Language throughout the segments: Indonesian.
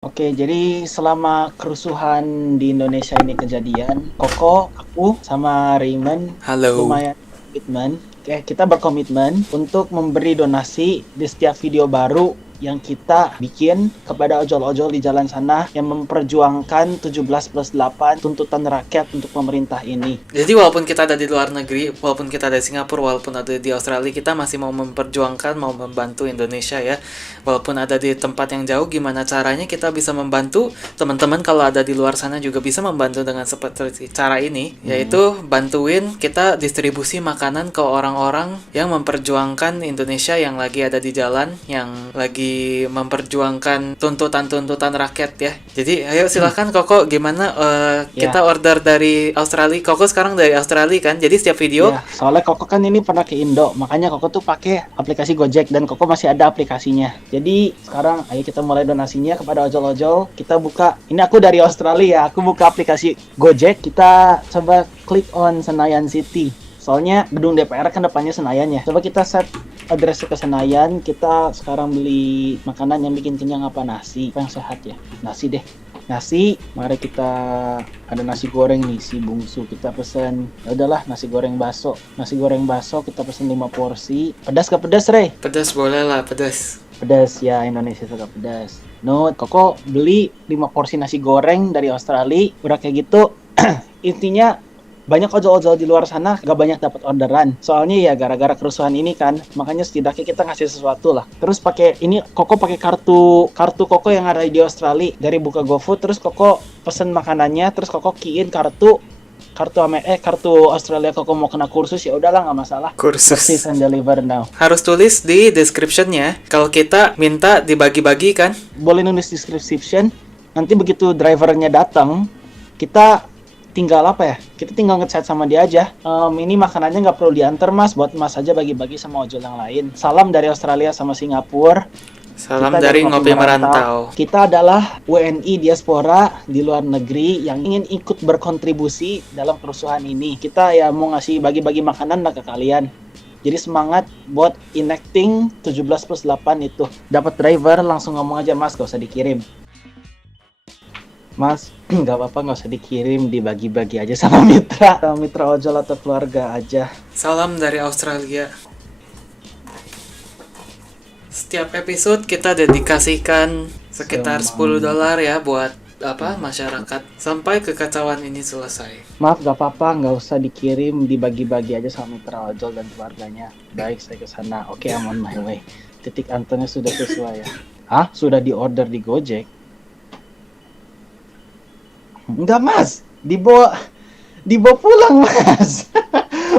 Oke, jadi selama kerusuhan di Indonesia ini kejadian, Koko, aku, sama Raymond Halo. lumayan komitmen. Kita berkomitmen untuk memberi donasi di setiap video baru yang kita bikin kepada ojol-ojol di jalan sana yang memperjuangkan 17+8 tuntutan rakyat untuk pemerintah ini. Jadi walaupun kita ada di luar negeri, walaupun kita ada di Singapura, walaupun ada di Australia, kita masih mau memperjuangkan, mau membantu Indonesia ya. Walaupun ada di tempat yang jauh, gimana caranya kita bisa membantu teman-teman kalau ada di luar sana juga bisa membantu dengan seperti cara ini, yaitu bantuin kita distribusi makanan ke orang-orang yang memperjuangkan Indonesia yang lagi ada di jalan, yang lagi memperjuangkan tuntutan-tuntutan rakyat ya. Jadi ayo silakan Koko, gimana kita Ya, order dari Australia. Koko sekarang dari Australia kan, jadi setiap video. ya, soalnya Koko kan ini pernah ke Indo, makanya Koko tuh pakai aplikasi Gojek dan Koko masih ada aplikasinya. Jadi sekarang ayo kita mulai donasinya kepada ojol-ojol. Kita buka, ini aku dari Australia, aku buka aplikasi Gojek. Kita coba klik on Senayan City. Soalnya gedung DPR kan depannya Senayan ya. Coba kita set address ke Senayan. Kita sekarang beli makanan yang bikin kenyang apa nasi? Apa yang sehat ya? Nasi deh. Nasi, mari kita ada nasi goreng nih si bungsu, kita pesen. Ya udahlah, nasi goreng bakso. Nasi goreng bakso kita pesen 5 porsi. Pedas ke pedas, Rey? Pedas boleh lah, pedas. Pedas ya, Indonesia suka pedas. No, Koko beli 5 porsi nasi goreng dari Australia. Udah kayak gitu, intinya banyak ojol-ojol di luar sana gak banyak dapat orderan. Soalnya ya gara-gara kerusuhan ini kan, makanya setidaknya kita ngasih sesuatu lah. Terus pakai ini Koko pakai kartu Koko yang ada di Australia dari buka GoFood, terus Koko pesen makanannya, terus Koko key-in kartu Australia. Koko mau kena kursus ya udahlah nggak masalah. Purchase Kursus. and deliver now. Harus tulis di description-nya kalau kita minta dibagi-bagi kan. Boleh nulis description. Nanti begitu drivernya datang, kita tinggal apa ya? Kita tinggal ngechat sama dia aja. Ini makanannya nggak perlu diantar mas, buat mas aja bagi-bagi sama ojol yang lain. Salam dari Australia sama Singapura. Salam Kita dari Ngopi Merantau. Kita adalah WNI diaspora di luar negeri yang ingin ikut berkontribusi dalam kerusuhan ini. Kita ya mau ngasih bagi-bagi makanan lah ke kalian. Jadi semangat buat enacting 17+8 itu. Dapat driver langsung ngomong aja mas, gak usah dikirim. Mas, nggak apa-apa, nggak usah dikirim, dibagi-bagi aja sama mitra ojol atau keluarga aja. Salam dari Australia. Setiap episode kita dedikasikan sekitar $10 ya buat masyarakat sampai kekacauan ini selesai. Maaf, nggak apa-apa, nggak usah dikirim, dibagi-bagi aja sama mitra ojol dan keluarganya. Baik, saya ke sana. Oke, I'm on my way. Titik antennya sudah sesuai ya. Hah? Sudah diorder di Gojek? Enggak mas, dibawa pulang mas.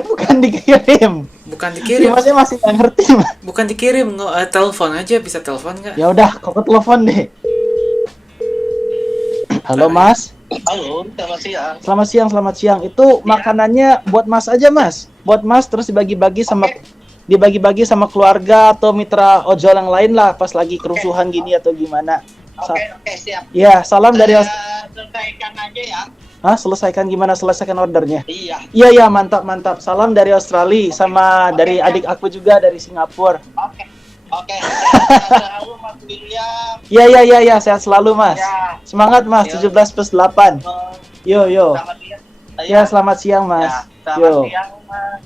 Bukan dikirim. Bukan Si dikirim, masnya masih nggak ngerti mas. bukan dikirim, telepon aja, bisa telepon nggak? Ya udah, kok telepon deh. Halo mas. Halo, selamat siang. Selamat siang. Itu makanannya buat mas aja mas. Buat mas terus dibagi-bagi sama keluarga atau mitra ojol yang lain lah pas lagi kerusuhan gini atau gimana. Oke, siap. Ya, salam dari Saya selesaikan aja ya. Hah, selesaikan ordernya. Iya. Iya, mantap. Salam dari Australia sama dari adik aku juga dari Singapura. Oke. Selalu Mas William. Iya, sehat selalu mas. Ya. Semangat mas, Yo. 17+8. Yo. Selamat siang. Ya, selamat siang mas. Ya, Yo. selamat siang, Mas.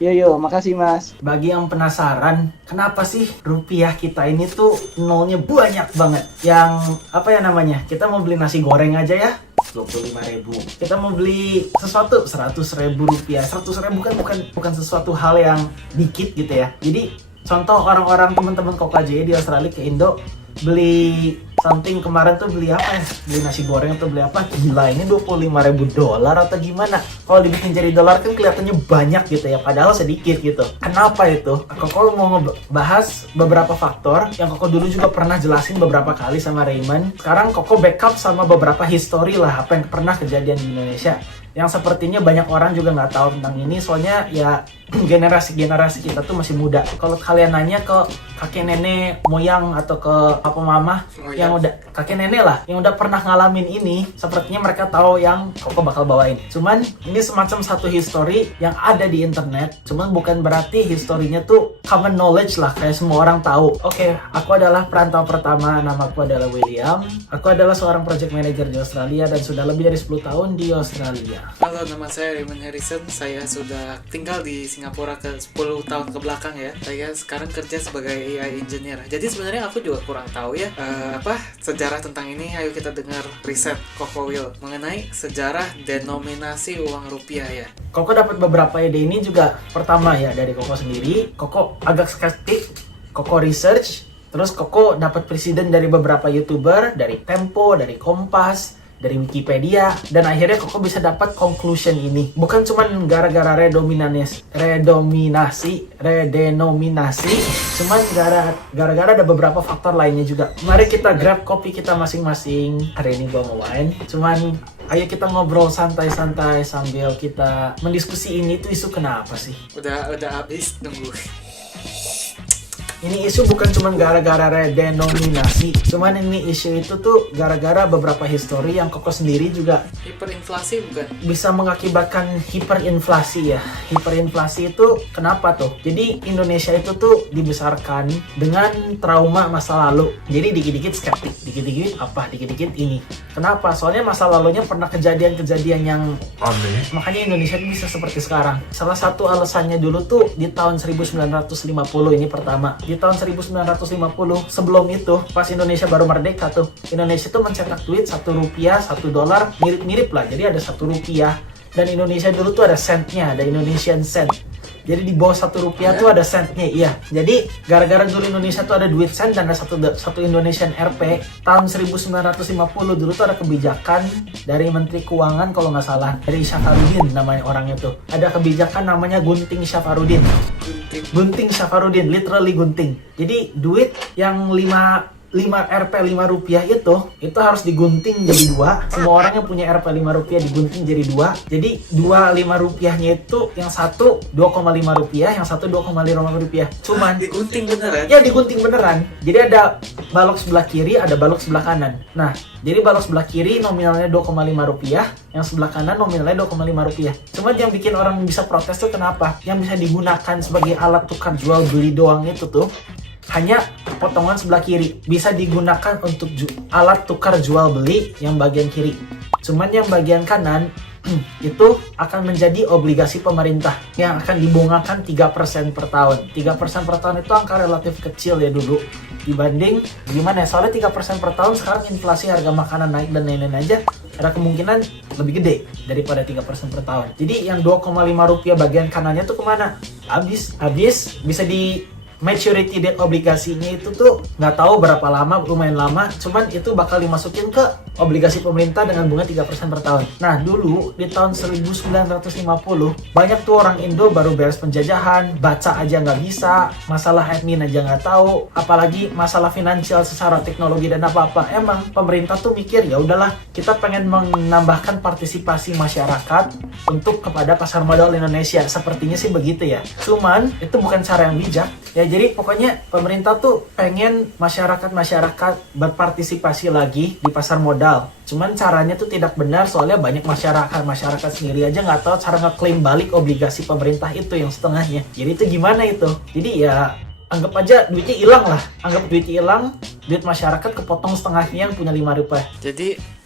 Yo, makasih mas. Bagi yang penasaran, kenapa sih rupiah kita ini tuh nolnya banyak banget? Yang apa ya namanya? Kita mau beli nasi goreng aja ya, 25.000. Kita mau beli sesuatu 100.000 rupiah. 100.000 kan bukan sesuatu hal yang dikit gitu ya. Jadi contoh orang-orang teman-teman KKJ di Australia ke Indo beli something kemarin tuh beli apa ya? Beli nasi goreng atau beli apa? Gila, ini $25.000 atau gimana? Kalau dibikin jadi dolar kan kelihatannya banyak gitu ya, padahal sedikit gitu. Kenapa itu? Koko mau ngebahas beberapa faktor yang Koko dulu juga pernah jelasin beberapa kali sama Raymond. Sekarang Koko backup sama beberapa history lah apa yang pernah kejadian di Indonesia. Yang sepertinya banyak orang juga nggak tahu tentang ini, soalnya ya generasi kita tuh masih muda. Kalau kalian nanya ke kakek nenek moyang atau ke papa mama yang udah kakek nenek lah yang udah pernah ngalamin ini, sepertinya mereka tahu yang Koko bakal bawain. Cuman ini semacam satu history yang ada di internet, cuman bukan berarti historinya tuh common knowledge lah kayak semua orang tahu. Oke, aku adalah perantau pertama, namaku adalah William. Aku adalah seorang project manager di Australia dan sudah lebih dari 10 tahun di Australia. Halo, nama saya Raymond Harrison. Saya sudah tinggal di Singapura ke 10 tahun ke belakang ya. Saya sekarang kerja sebagai AI engineer. Jadi sebenarnya aku juga kurang tahu ya sejarah tentang ini. Ayo kita dengar riset Koko Will mengenai sejarah denominasi uang rupiah ya. Koko dapat beberapa ide ini juga pertama ya dari Koko sendiri. Koko agak skeptik, Koko research, terus Koko dapat presiden dari beberapa YouTuber, dari Tempo, dari Kompas, dari Wikipedia, dan akhirnya Koko bisa dapat conclusion ini. Bukan cuma gara-gara redenominasi, cuman gara-gara ada beberapa faktor lainnya juga. Mari kita grab kopi kita masing-masing. Hari ini gua mau wine, cuman ayo kita ngobrol santai-santai sambil kita mendiskusi ini tuh isu kenapa sih? Udah habis nunggu. Ini isu bukan cuma gara-gara redenominasi, cuman ini isu itu tuh gara-gara beberapa histori yang Koko sendiri juga Hiperinflasi bukan? bisa mengakibatkan hiperinflasi ya. Hiperinflasi itu kenapa tuh? Jadi Indonesia itu tuh dibesarkan dengan trauma masa lalu. Jadi dikit-dikit skeptik, dikit-dikit ini. Kenapa? Soalnya masa lalunya pernah kejadian-kejadian yang aneh. Makanya Indonesia itu bisa seperti sekarang. Salah satu alasannya dulu tuh di tahun 1950 ini pertama. Di tahun 1950 sebelum itu pas Indonesia baru merdeka tuh, Indonesia tuh mencetak duit 1 rupiah, 1 dolar, mirip-mirip lah. Jadi ada 1 rupiah dan Indonesia dulu tuh ada centnya, ada Indonesian cent. Jadi di bawah 1 rupiah tuh ada centnya, iya. Jadi gara-gara dulu Indonesia tuh ada duit sen dan ada satu Indonesian Rp, tahun 1950 dulu tuh ada kebijakan dari Menteri Keuangan kalau nggak salah, dari Syafarudin namanya orangnya tuh. Ada kebijakan namanya Gunting Syafarudin. Gunting Syafarudin, literally gunting. Jadi duit yang 5 Rp 5 rupiah itu harus digunting jadi 2. Semua orang yang punya Rp 5 rupiah digunting jadi 2. Jadi 2 5 rupiahnya itu yang satu 2,5 rupiah, yang satu 2,5 rupiah. Cuman Digunting beneran? ya digunting beneran. Jadi ada balok sebelah kiri, ada balok sebelah kanan. Nah, jadi balok sebelah kiri nominalnya 2,5 rupiah, yang sebelah kanan nominalnya 2,5 rupiah. Cuma yang bikin orang bisa protes tuh kenapa? Yang bisa digunakan sebagai alat tukar jual beli doang itu tuh hanya potongan sebelah kiri. Bisa digunakan untuk alat tukar jual beli yang bagian kiri. Cuman yang bagian kanan itu akan menjadi obligasi pemerintah yang akan dibungakan 3% per tahun. 3% per tahun itu angka relatif kecil ya dulu dibanding gimana ya, soalnya 3% per tahun sekarang inflasi harga makanan naik dan lain-lain aja ada kemungkinan lebih gede daripada 3% per tahun. Jadi yang 2,5 rupiah bagian kanannya tuh kemana? Habis bisa di maturity date obligasinya itu tuh nggak tahu berapa lama, lumayan lama, cuman itu bakal dimasukin ke obligasi pemerintah dengan bunga 3% per tahun. Nah dulu di tahun 1950 banyak tuh orang Indo baru beres penjajahan, baca aja nggak bisa, masalah admin aja nggak tahu, apalagi masalah finansial secara teknologi dan apa-apa. Emang pemerintah tuh mikir ya udahlah kita pengen menambahkan partisipasi masyarakat untuk kepada pasar modal Indonesia, sepertinya sih begitu ya. Cuman itu bukan cara yang bijak ya. Jadi pokoknya pemerintah tuh pengen masyarakat berpartisipasi lagi di pasar modal. Cuman caranya tuh tidak benar soalnya banyak masyarakat sendiri aja nggak tahu cara ngeklaim balik obligasi pemerintah itu yang setengahnya. Jadi itu gimana itu? Jadi ya anggap aja duitnya hilang lah. Anggap duitnya hilang, duit masyarakat kepotong setengahnya yang punya 5 rupiah. Jadi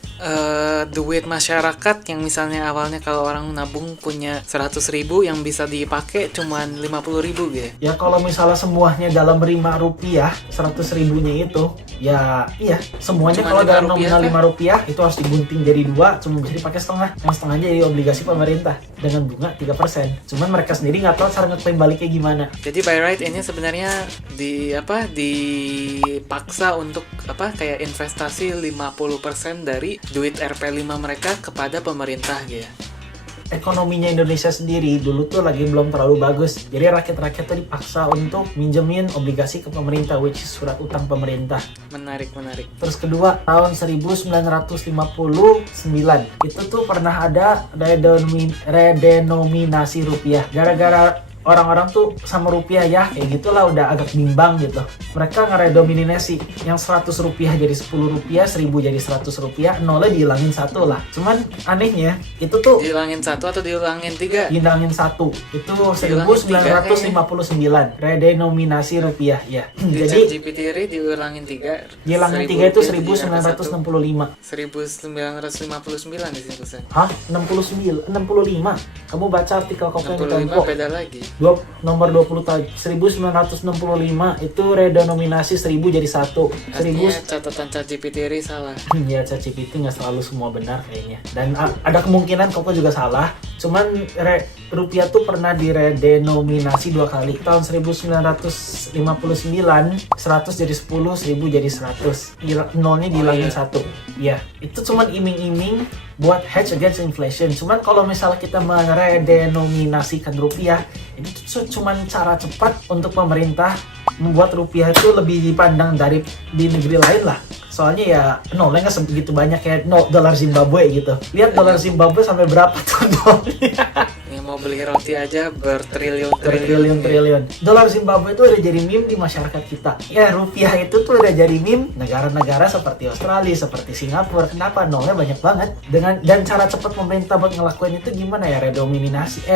duit masyarakat yang misalnya awalnya kalau orang nabung punya 100.000 yang bisa dipakai cuman 50.000 gitu. Ya kalau misalnya semuanya dalam 5 rupiah, 100.000-nya itu ya iya semuanya Cuma kalau dalam 5 nominal rupiah, 5 rupiah itu harus digunting jadi 2, cuma bisa dipakai setengah. Yang setengahnya jadi obligasi pemerintah dengan bunga 3%. Cuman mereka sendiri nggak tahu cara ngeklaim baliknya gimana. Jadi by right ini sebenarnya dipaksa untuk kayak investasi 50% dari duit Rp5 mereka kepada pemerintah gitu. Ekonominya Indonesia sendiri dulu tuh lagi belum terlalu bagus. Jadi rakyat-rakyat tuh dipaksa untuk minjemin obligasi ke pemerintah, which is surat utang pemerintah. Menarik. Terus kedua, tahun 1959 itu tuh pernah ada redenominasi rupiah. Gara-gara orang-orang tuh sama rupiah ya kayak gitulah udah agak bimbang gitu. Mereka ngeredominasi yang 100 rupiah jadi 10 rupiah, 1000 jadi 100 rupiah, nolnya dihilangin satu lah. Cuman anehnya itu tuh Dihilangin satu atau dihilangin tiga? dihilangin satu. Itu Dihilangin 1959 redenominasi rupiah ya. Di Jadi ChatGPT dihilangin tiga. dihilangin 3 itu 1965. 1959 di situ San. Hah? 65. Kamu baca artikel Koken 65 Tempo. beda lagi. Nomor 20 tahun 1965 itu redenominasi 1000 jadi 1. 1000 Artinya catatan ChatGPT salah. ya ChatGPT nggak selalu semua benar kayaknya. Dan ada kemungkinan Koko juga salah. Cuman rupiah tuh pernah diredenominasi 2 kali. Tahun 1959 100 jadi 10, 1000 jadi 100. Nolnya dihilangin iya. 1. Ya, itu cuman iming-iming buat hedge against inflation. Cuman kalau misalnya kita meredenominasikan rupiah, ini tuh cuman cara cepat untuk pemerintah membuat rupiah itu lebih dipandang dari di negeri lain lah. Soalnya ya nolnya nggak sebegitu banyak kayak dolar Zimbabwe gitu. Lihat dolar Zimbabwe sampai berapa tuh nolnya. Yang mau beli roti aja bertriliun-triliun. Triliun. Dolar Zimbabwe itu udah jadi meme di masyarakat kita. Ya rupiah itu tuh udah jadi meme negara-negara seperti Australia, seperti Singapura. Kenapa nolnya banyak banget? Dan cara cepat pemerintah buat ngelakuin itu gimana ya? Redenominasi.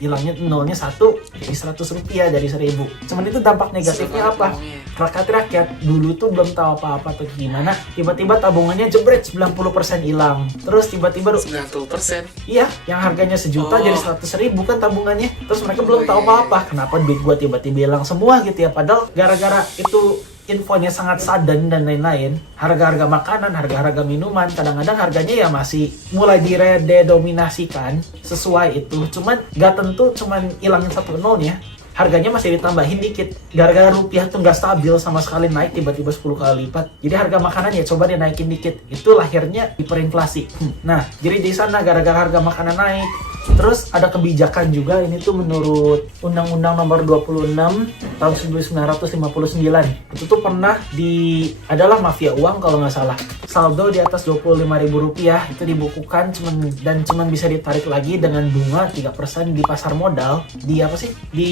Hilangnya nolnya 1 jadi 100 rupiah dari 1000. Cuman itu dampak negatifnya apa? Rakyat dulu tuh belum tahu apa-apa tuh gimana. Tiba-tiba tabungannya jebret 90% hilang. Terus tiba-tiba 90%. iya, yang harganya sejuta jadi 100.000 kan tabungannya. Terus mereka belum tahu apa-apa. Kenapa duit gua tiba-tiba hilang semua gitu ya? Padahal gara-gara itu infonya sangat sudden dan lain-lain. Harga-harga makanan, harga-harga minuman, kadang-kadang harganya ya masih mulai diredenominasikan sesuai itu. Cuman gak tentu cuman hilangin 1 nolnya. Harganya masih ditambahin dikit. Gara-gara rupiah tuh nggak stabil sama sekali naik tiba-tiba 10 kali lipat. Jadi harga makanan ya coba dinaikin dikit. Itu lahirnya hiperinflasi. Nah, jadi di sana gara-gara harga makanan naik. Terus ada kebijakan juga, ini tuh menurut Undang-Undang Nomor 26 tahun 1959. Itu tuh pernah adalah mafia uang kalau nggak salah. Saldo di atas Rp25.000 itu dibukukan cuman bisa ditarik lagi dengan bunga 3% di pasar modal di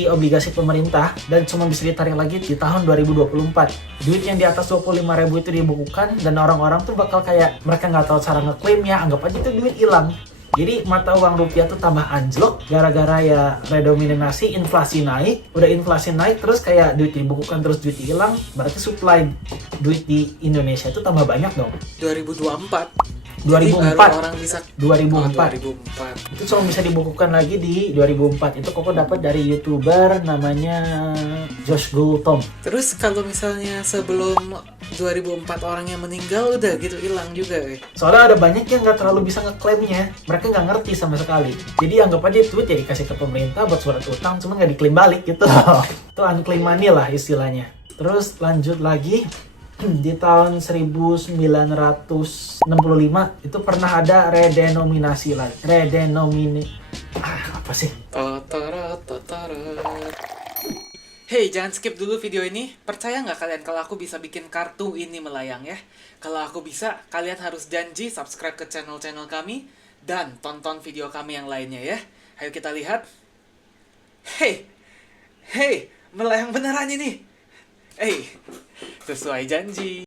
obligasi pemerintah, dan cuma bisa ditarik lagi di tahun 2024. Duit yang di atas 25.000 itu dibukukan dan orang-orang tuh bakal kayak mereka nggak tahu cara ngeklaimnya, anggap aja itu duit hilang. Jadi mata uang rupiah tuh tambah anjlok gara-gara ya redenominasi, inflasi naik. Udah inflasi naik terus kayak duit dibukukan terus duit hilang, berarti supply duit di Indonesia itu tambah banyak dong. 2024. 2004. Jadi baru orang bisa 2004. 2004. Itu cuma bisa dibukukan lagi di 2004. Itu Koko dapat dari YouTuber namanya Josh Gultom. Terus kalau misalnya sebelum 2004 orang yang meninggal udah gitu hilang juga Soalnya ada banyak yang nggak terlalu bisa ngeklaimnya. Mereka nggak ngerti sama sekali. Jadi anggap aja itu ya dikasih ke pemerintah buat surat utang, cuma nggak diklaim balik gitu. Itu unclaimed money lah istilahnya. Terus lanjut lagi. Di tahun 1965 itu pernah ada redenominasi lagi. Apa sih? Hey, jangan skip dulu video ini. Percaya nggak kalian kalau aku bisa bikin kartu ini melayang ya? Kalau aku bisa, kalian harus janji subscribe ke channel-channel kami dan tonton video kami yang lainnya ya. Ayo kita lihat. Hey, melayang beneran ini. Sesuai janji.